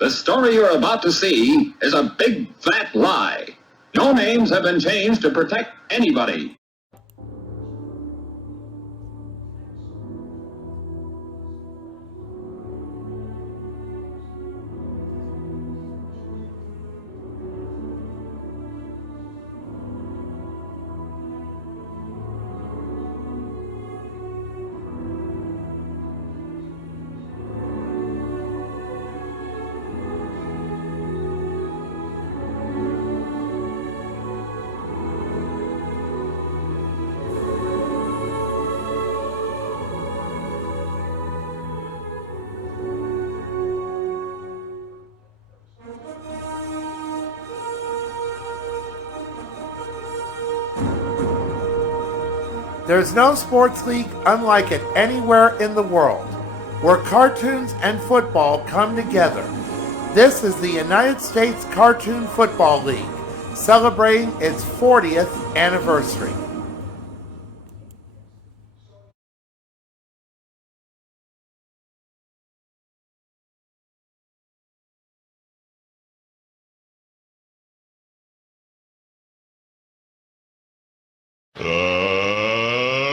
The story you're about to see is a big, fat lie. No names have been changed to protect anybody. There's no sports league unlike it anywhere in the world, where cartoons and football come together. This is the United States Cartoon Football League, celebrating its 40th anniversary.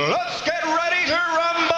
Let's get ready to rumble!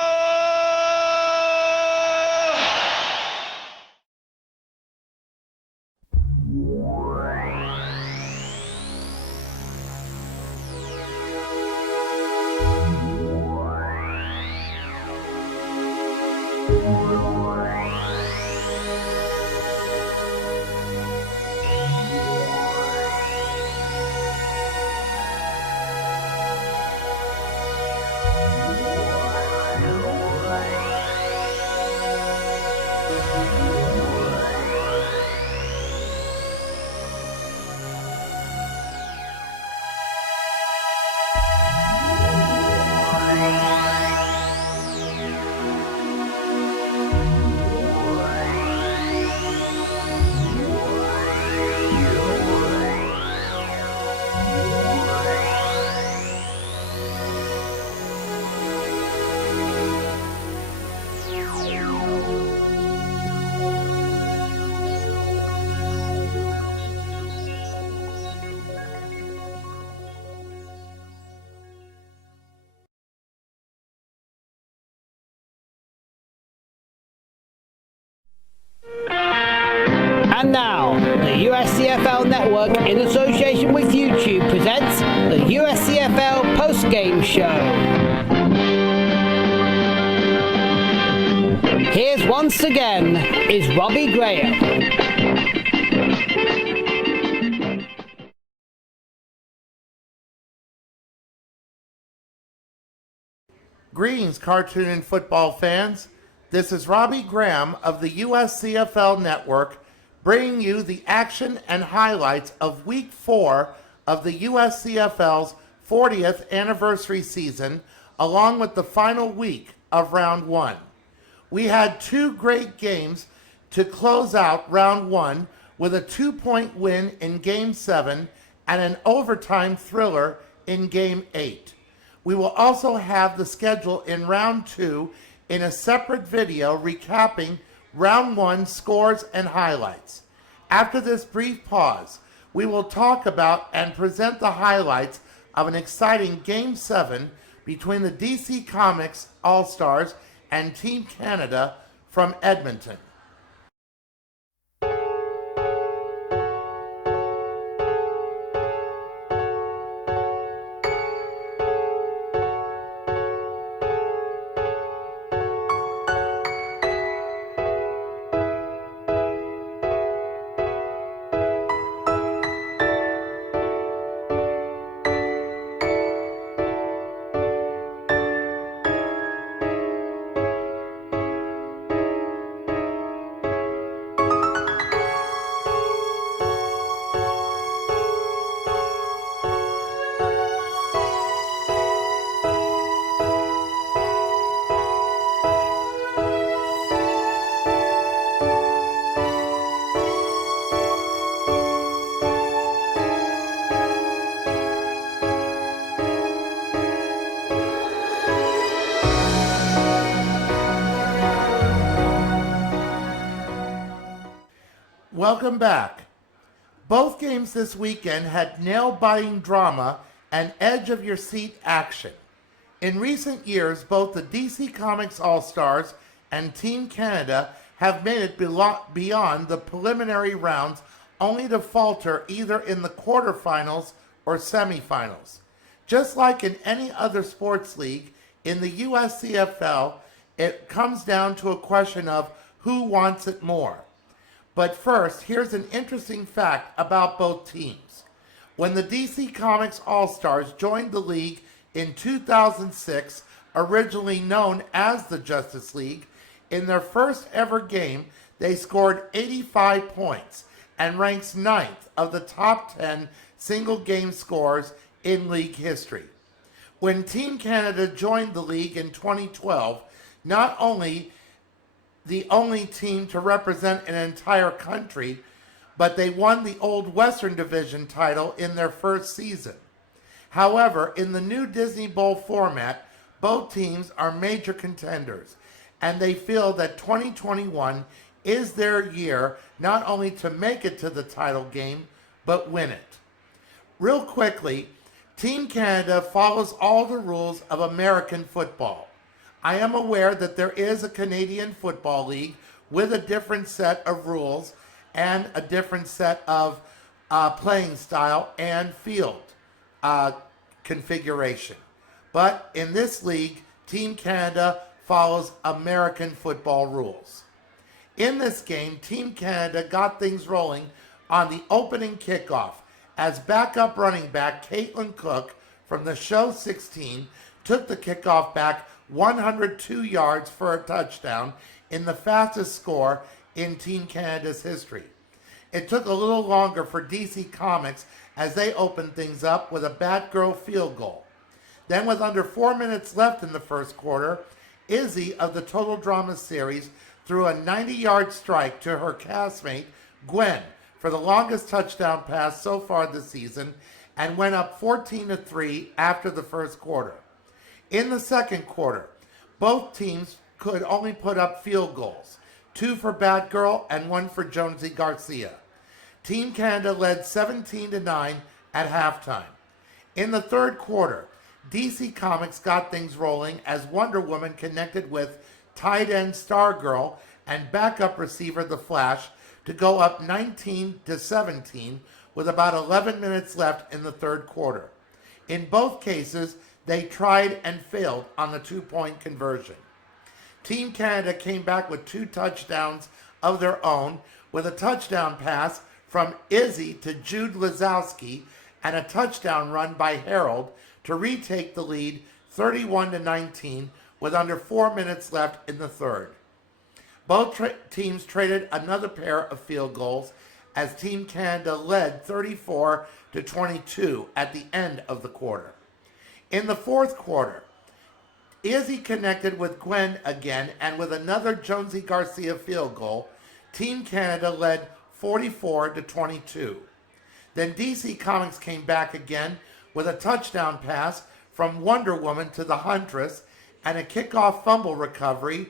And now, the USCFL Network, in association with YouTube, presents the USCFL Postgame Show. Here's once again is Robbie Graham. Greetings, cartoon and football fans. This is Robbie Graham of the USCFL Network, bringing you the action and highlights of Week 4 of the USCFL's 40th anniversary season, along with the final week of Round 1. We had two great games to close out Round 1 with a 2-point win in Game 7 and an overtime thriller in Game 8. We will also have the schedule in Round 2 in a separate video recapping Round 1 scores and highlights. After this brief pause, we will talk about and present the highlights of an exciting Game 7 between the DC Comics All-Stars and Team Canada from Edmonton. Welcome back. Both games this weekend had nail-biting drama and edge-of-your-seat action. In recent years, both the DC Comics All-Stars and Team Canada have made it beyond the preliminary rounds, only to falter either in the quarterfinals or semifinals. Just like in any other sports league, in the USCFL, it comes down to a question of who wants it more. But first, here's an interesting fact about both teams. When the DC Comics All-Stars joined the league in 2006, originally known as the Justice League, in their first ever game, they scored 85 points and ranks 9th of the top 10 single game scores in league history. When Team Canada joined the league in 2012, not only the only team to represent an entire country, but they won the old Western Division title in their first season. However, in the new Disney Bowl format, both teams are major contenders, and they feel that 2021 is their year not only to make it to the title game, but win it. Real quickly, Team Canada follows all the rules of American football. I am aware that there is a Canadian Football League with a different set of rules and a different set of playing style and field configuration. But in this league, Team Canada follows American football rules. In this game, Team Canada got things rolling on the opening kickoff as backup running back Caitlin Cook from the Show 16 took the kickoff back 102 yards for a touchdown in the fastest score in Team Canada's history. It took a little longer for DC Comics as they opened things up with a Batgirl field goal. Then with under 4 minutes left in the first quarter, Izzy of the Total Drama series threw a 90-yard strike to her castmate Gwen for the longest touchdown pass so far this season and went up 14-3 after the first quarter. In the second quarter, both teams could only put up field goals, 2 for Batgirl and 1 for Jonesy Garcia. Team Canada led 17-9 at halftime. In the third quarter, DC Comics got things rolling as Wonder Woman connected with tight end Stargirl and backup receiver The Flash to go up 19-17 with about 11 minutes left in the third quarter. In both cases, they tried and failed on the 2-point conversion. Team Canada came back with 2 touchdowns of their own, with a touchdown pass from Izzy to Jude Lazowski and a touchdown run by Harold to retake the lead 31-19 with under 4 minutes left in the third. Both teams traded another pair of field goals as Team Canada led 34-22 at the end of the quarter. In the fourth quarter, Izzy connected with Gwen again, and with another Jonesy Garcia field goal, Team Canada led 44-22. Then DC Comics came back again with a touchdown pass from Wonder Woman to the Huntress and a kickoff fumble recovery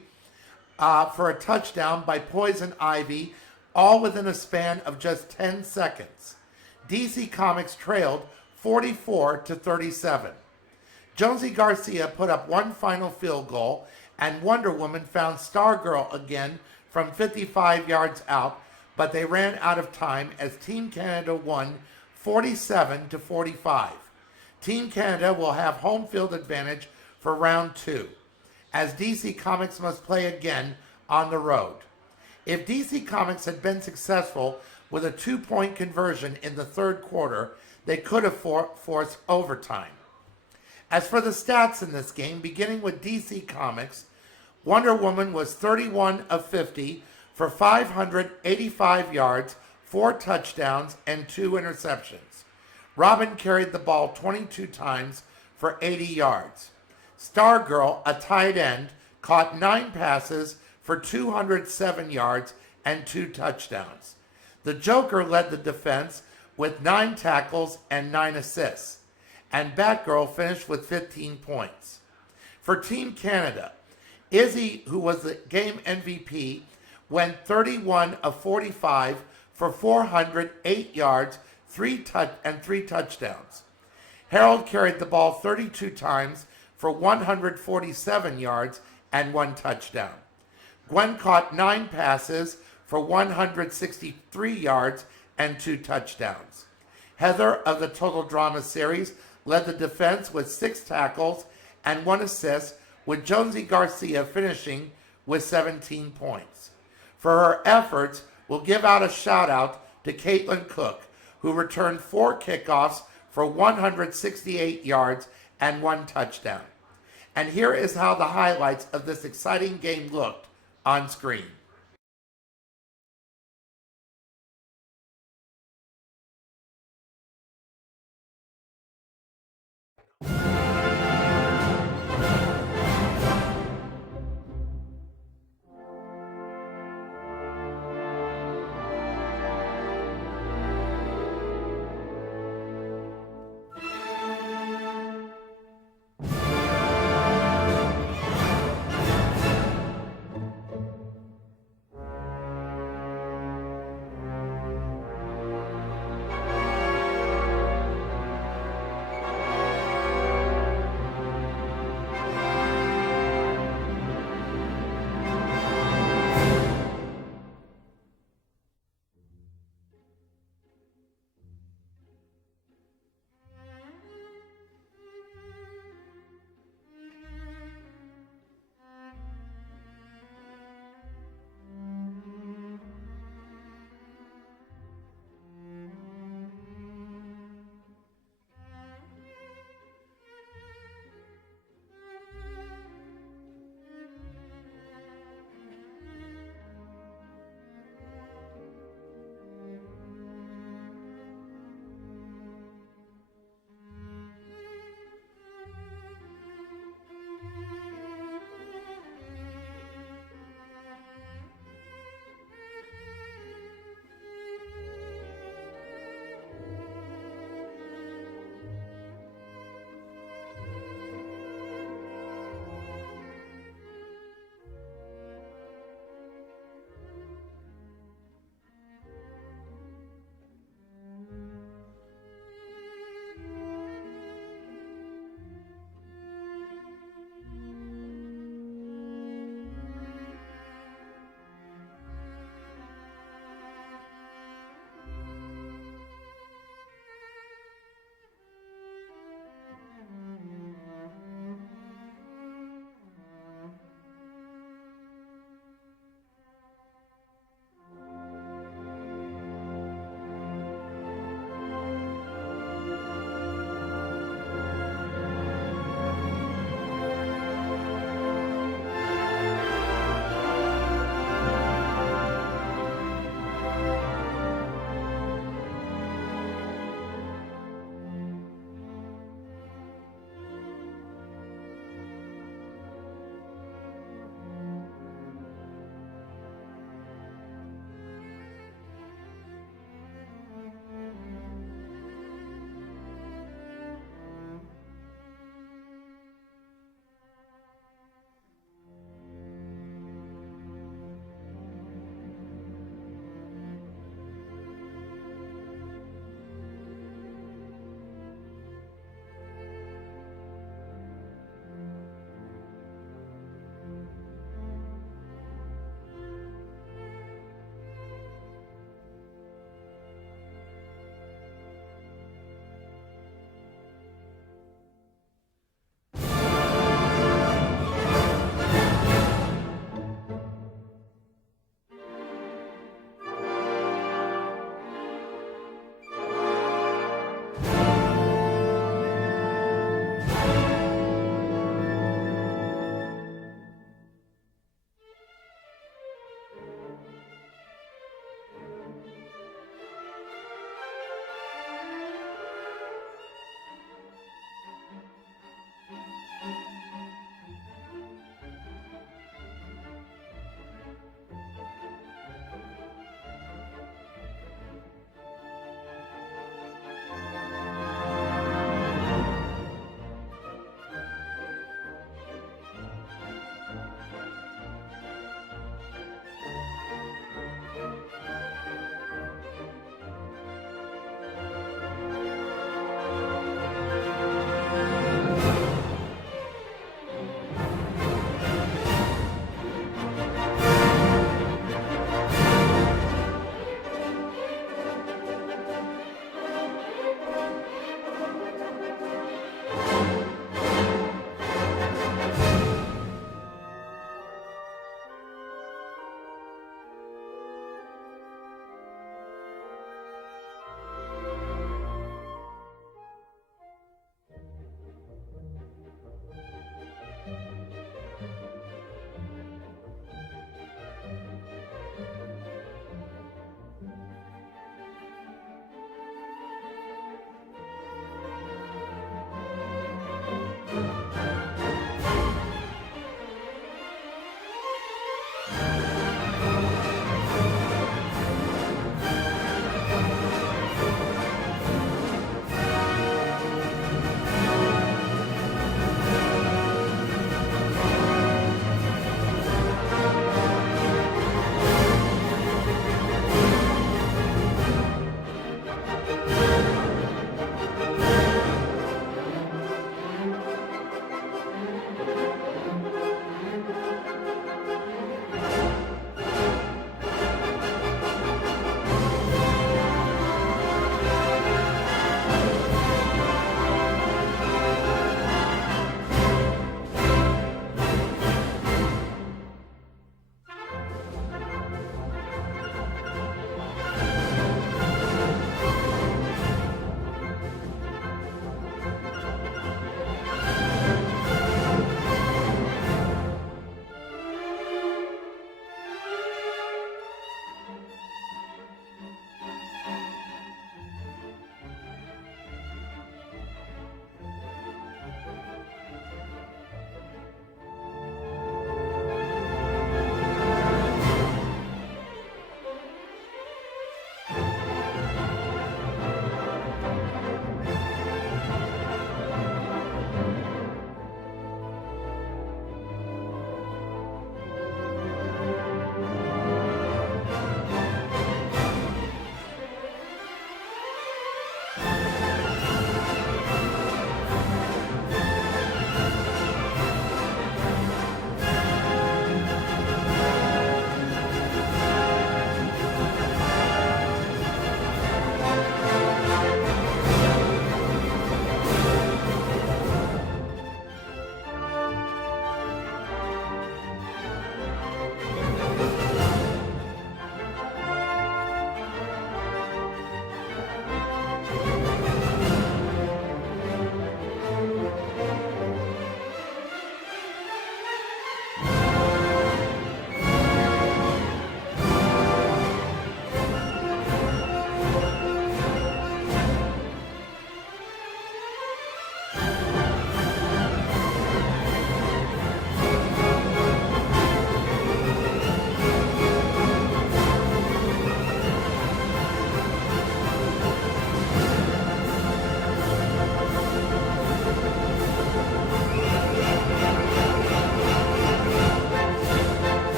for a touchdown by Poison Ivy, all within a span of just 10 seconds. DC Comics trailed 44-37. Jonesy Garcia put up one final field goal, and Wonder Woman found Stargirl again from 55 yards out, but they ran out of time as Team Canada won 47-45. Team Canada will have home field advantage for round 2, as DC Comics must play again on the road. If DC Comics had been successful with a 2-point conversion in the third quarter, they could have forced overtime. As for the stats in this game, beginning with DC Comics, Wonder Woman was 31 of 50 for 585 yards, 4 touchdowns, and 2 interceptions. Robin carried the ball 22 times for 80 yards. Stargirl, a tight end, caught 9 passes for 207 yards and 2 touchdowns. The Joker led the defense with 9 tackles and 9 assists, and Batgirl finished with 15 points. For Team Canada, Izzy, who was the game MVP, went 31 of 45 for 408 yards, three touchdowns. Harold carried the ball 32 times for 147 yards and 1 touchdown. Gwen caught 9 passes for 163 yards and 2 touchdowns. Heather of the Total Drama series led the defense with 6 tackles and 1 assist, with Jonesy Garcia finishing with 17 points. For her efforts, we'll give out a shout out to Caitlin Cook, who returned 4 kickoffs for 168 yards and 1 touchdown. And here is how the highlights of this exciting game looked on screen.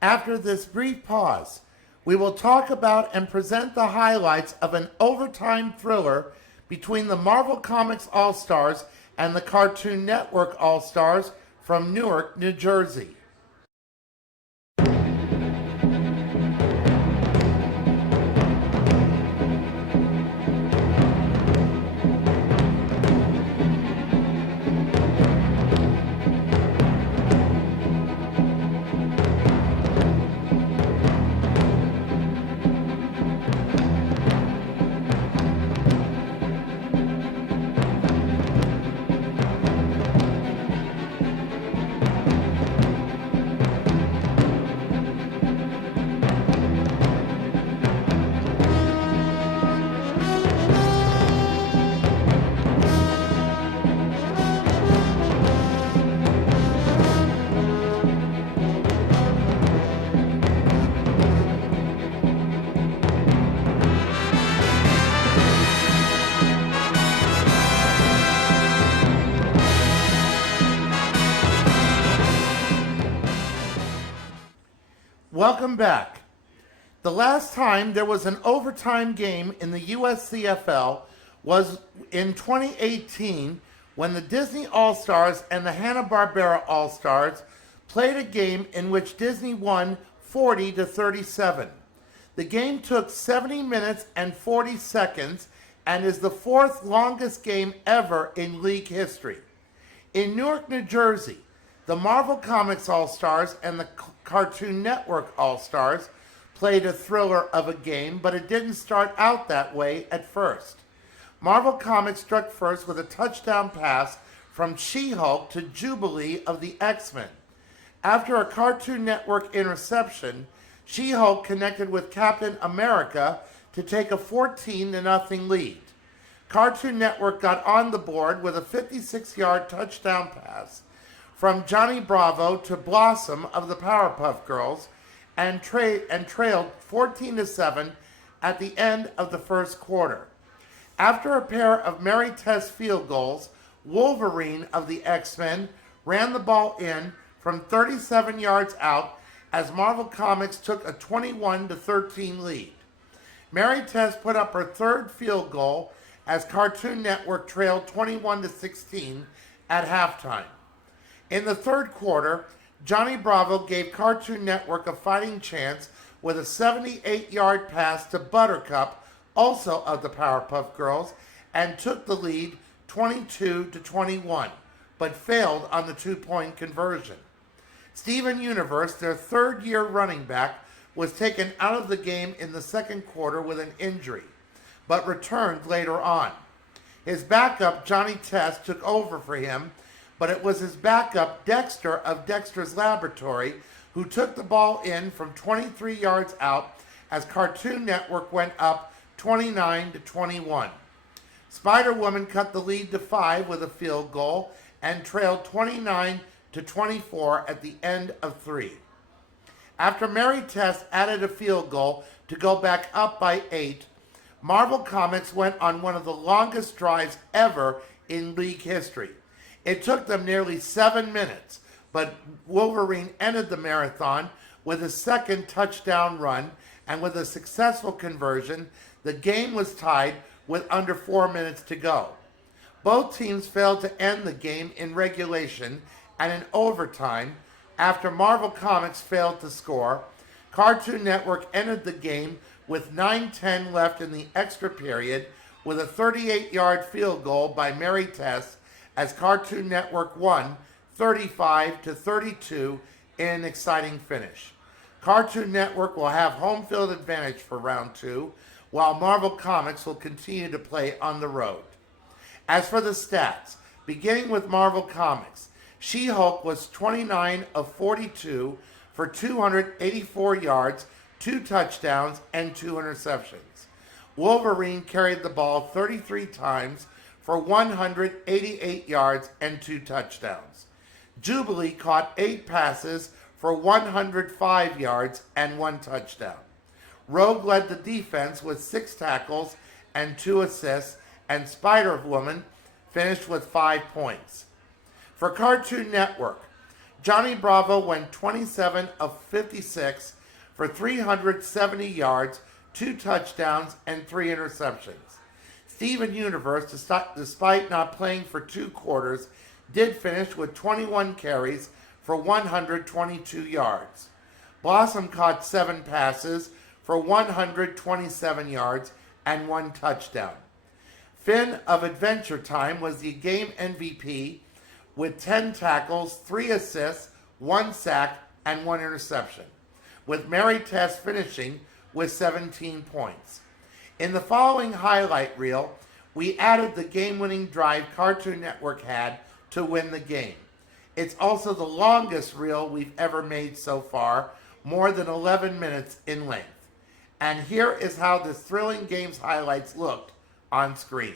After this brief pause, we will talk about and present the highlights of an overtime thriller between the Marvel Comics All-Stars and the Cartoon Network All-Stars from Newark, New Jersey. Welcome back. The last time there was an overtime game in the USCFL was in 2018 when the Disney All-Stars and the Hanna-Barbera All-Stars played a game in which Disney won 40-37. The game took 70 minutes and 40 seconds and is the fourth longest game ever in league history. In Newark, New Jersey, the Marvel Comics All-Stars and the Cartoon Network All-Stars played a thriller of a game, but it didn't start out that way at first. Marvel Comics struck first with a touchdown pass from She-Hulk to Jubilee of the X-Men. After a Cartoon Network interception, She-Hulk connected with Captain America to take a 14-0 lead. Cartoon Network got on the board with a 56-yard touchdown pass from Johnny Bravo to Blossom of the Powerpuff Girls and trailed 14-7 at the end of the first quarter. After a pair of Mary Tess field goals, Wolverine of the X-Men ran the ball in from 37 yards out as Marvel Comics took a 21-13 lead. Mary Tess put up her third field goal as Cartoon Network trailed 21-16 at halftime. In the third quarter, Johnny Bravo gave Cartoon Network a fighting chance with a 78-yard pass to Buttercup, also of the Powerpuff Girls, and took the lead 22-21, but failed on the two-point conversion. Steven Universe, their third-year running back, was taken out of the game in the second quarter with an injury, but returned later on. His backup, Johnny Test, took over for him, but it was his backup, Dexter of Dexter's Laboratory, who took the ball in from 23 yards out as Cartoon Network went up 29-21. Spider-Woman cut the lead to 5 with a field goal and trailed 29-24 at the end of 3. After Mary Tess added a field goal to go back up by 8, Marvel Comics went on one of the longest drives ever in league history. It took them nearly 7 minutes, but Wolverine ended the marathon with a second touchdown run, and with a successful conversion, the game was tied with under 4 minutes to go. Both teams failed to end the game in regulation and in overtime. After Marvel Comics failed to score, Cartoon Network ended the game with 9:10 left in the extra period with a 38-yard field goal by Mary Tess as Cartoon Network won 35-32 in an exciting finish. Cartoon Network will have home field advantage for round 2, while Marvel Comics will continue to play on the road. As for the stats, beginning with Marvel Comics, She-Hulk was 29 of 42 for 284 yards, 2 touchdowns, and 2 interceptions. Wolverine carried the ball 33 times for 188 yards and 2 touchdowns. Jubilee caught 8 passes for 105 yards and 1 touchdown. Rogue led the defense with 6 tackles and 2 assists, and Spider-Woman finished with 5 points. For Cartoon Network, Johnny Bravo went 27 of 56 for 370 yards, 2 touchdowns, and 3 interceptions. Steven Universe, despite not playing for 2 quarters, did finish with 21 carries for 122 yards. Blossom caught 7 passes for 127 yards and 1 touchdown. Finn of Adventure Time was the game MVP with 10 tackles, 3 assists, 1 sack, and 1 interception, with Mary Tess finishing with 17 points. In the following highlight reel, we added the game-winning drive Cartoon Network had to win the game. It's also the longest reel we've ever made so far, more than 11 minutes in length. And here is how this thrilling game's highlights looked on screen.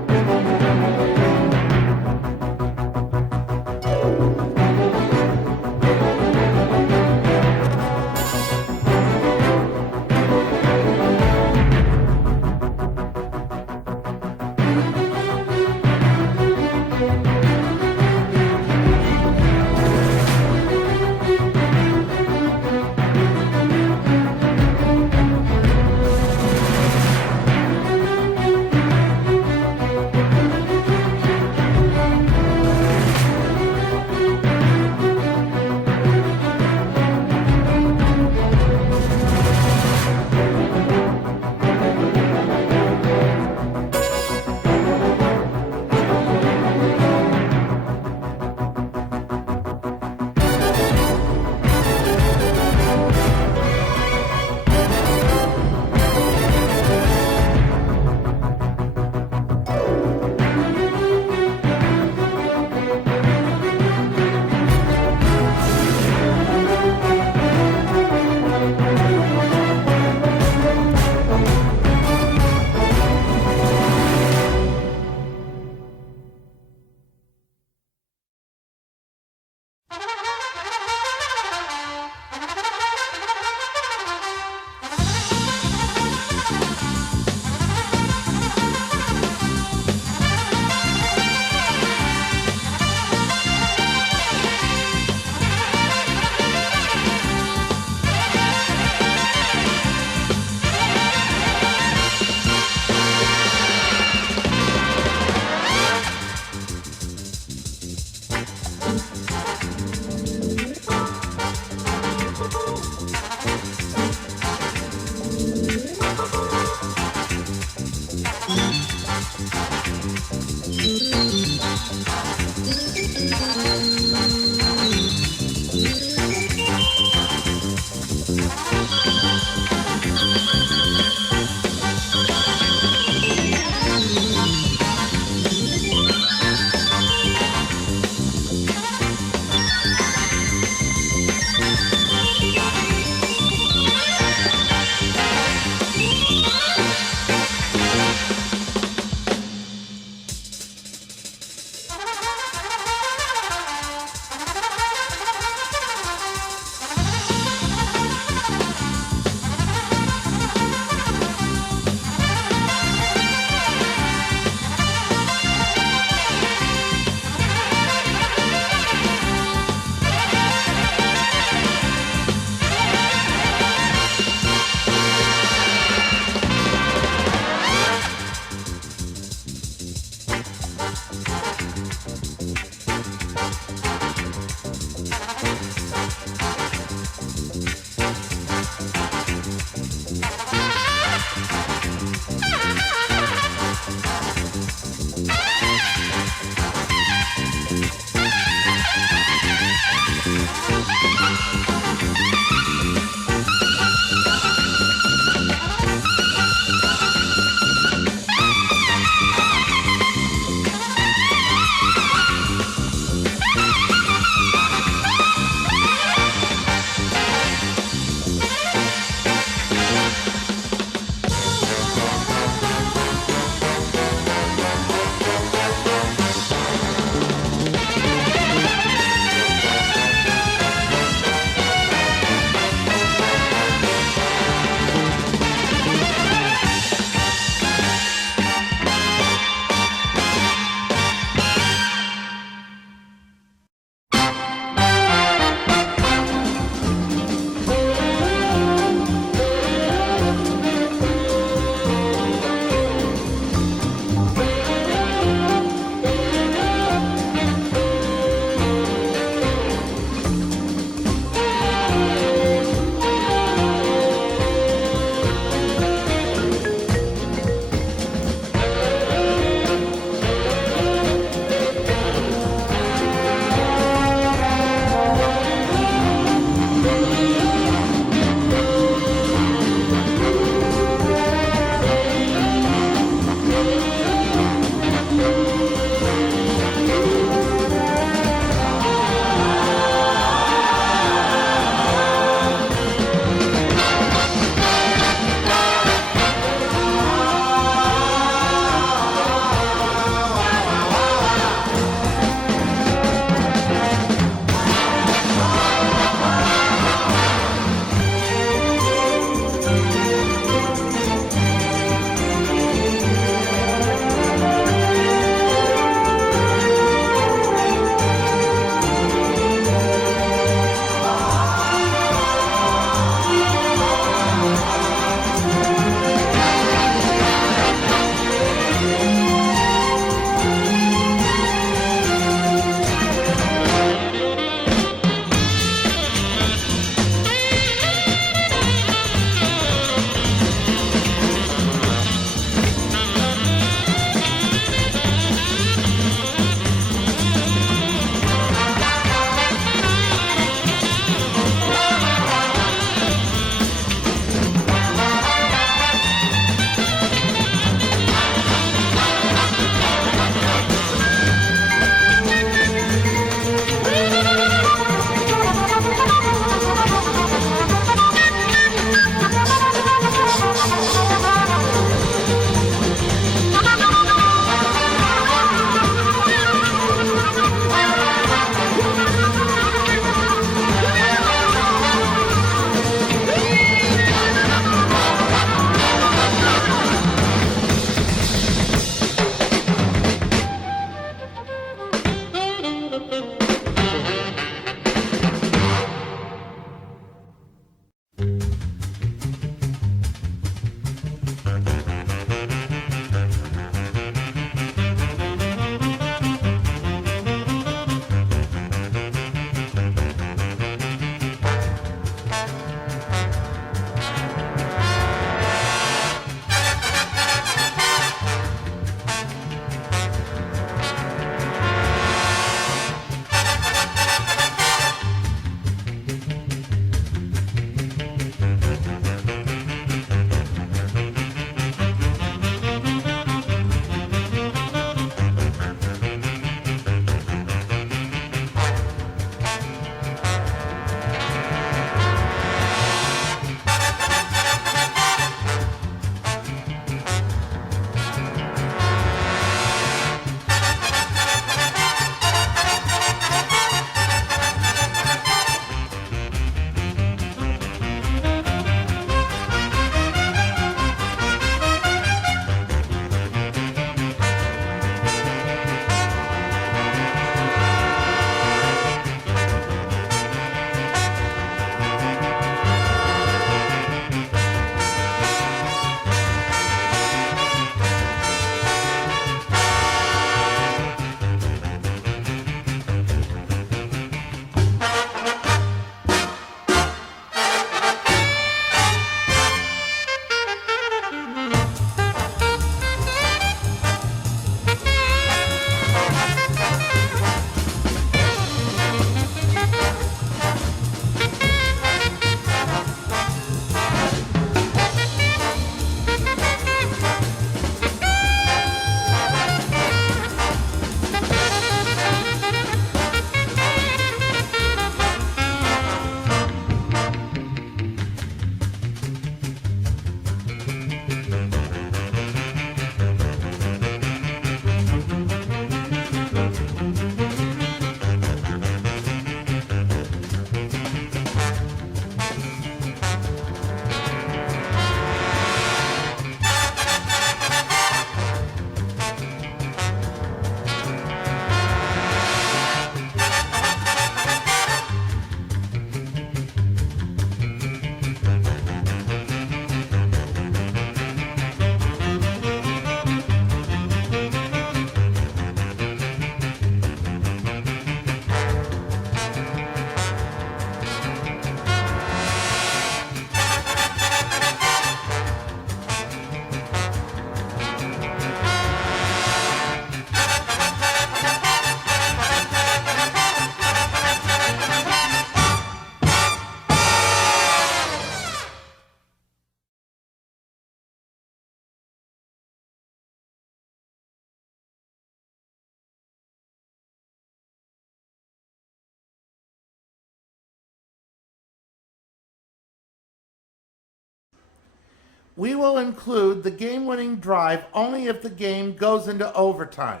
We will include the game-winning drive only if the game goes into overtime.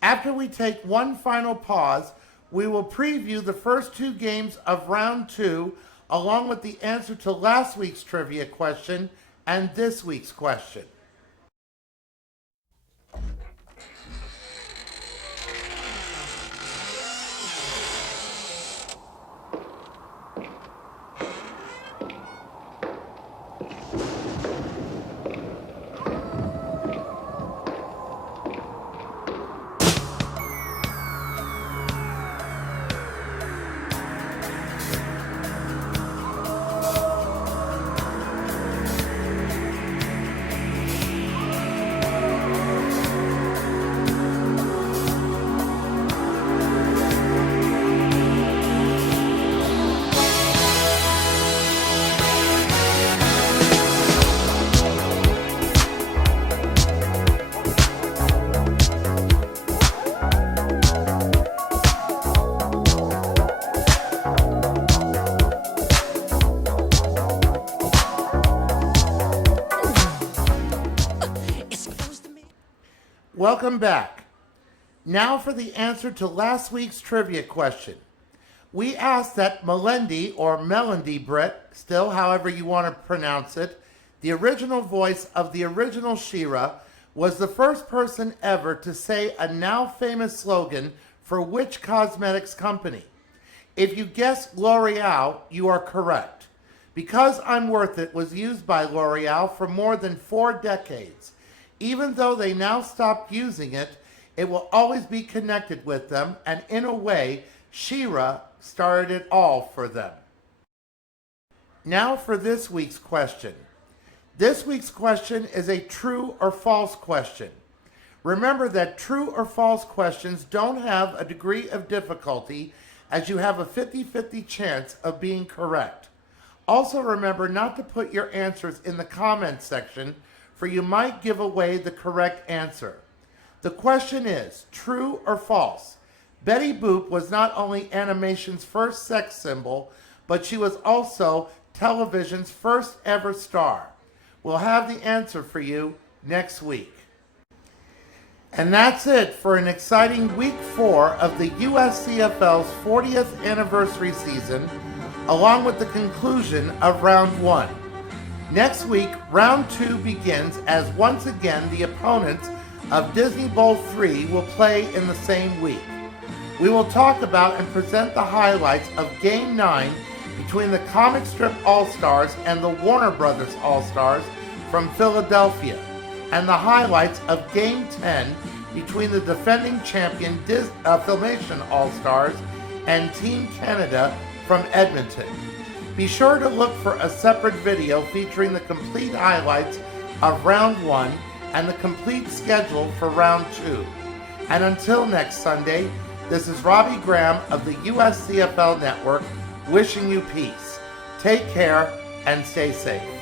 After we take one final pause, we will preview the first two games of round 2, along with the answer to last week's trivia question and this week's question. Welcome back. Now for the answer to last week's trivia question. We asked that Melendy, or Melendy Britt, still however you want to pronounce it, the original voice of the original She-Ra, was the first person ever to say a now famous slogan for which cosmetics company? If you guessed L'Oreal, you are correct. Because I'm Worth It was used by L'Oreal for more than 4 decades. Even though they now stopped using it, it will always be connected with them, and in a way, She-Ra started it all for them. Now for this week's question. This week's question is a true or false question. Remember that true or false questions don't have a degree of difficulty, as you have a 50-50 chance of being correct. Also remember not to put your answers in the comments section, for you might give away the correct answer. The question is, true or false? Betty Boop was not only animation's first sex symbol, but she was also television's first ever star. We'll have the answer for you next week. And that's it for an exciting week 4 of the USCFL's 40th anniversary season, along with the conclusion of round 1. Next week, round 2 begins as once again the opponents of Disney Bowl 3 will play in the same week. We will talk about and present the highlights of Game 9 between the Comic Strip All-Stars and the Warner Brothers All-Stars from Philadelphia, and the highlights of Game 10 between the defending champion Filmation All-Stars and Team Canada from Edmonton. Be sure to look for a separate video featuring the complete highlights of round 1 and the complete schedule for round 2. And until next Sunday, this is Robbie Graham of the USCFL Network wishing you peace. Take care and stay safe.